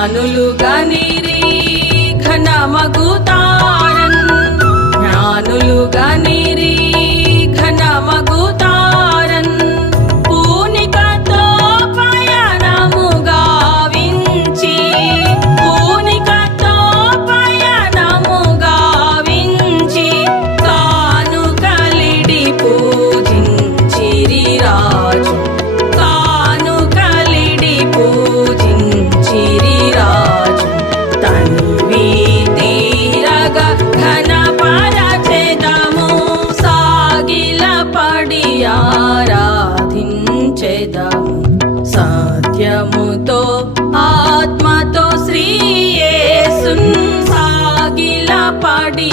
జ్ఞానులుగా నిరి ఘనమగుతారన్ జ్ఞానులుగా నిరి ఘనమగుతారన్ పూనికతో పయనము గావించి పూనికతో పయనము గావించి తాను కలిడి పూజించిరి రాజు తాను కలిడి పూజించిరి రాజు తన్వి తీరగ ఘనపరచెదము సాగిల పడి ఆరాధించెదము సత్యముతో ఆత్మతో శ్రీ యేసున్ సాగిల పడి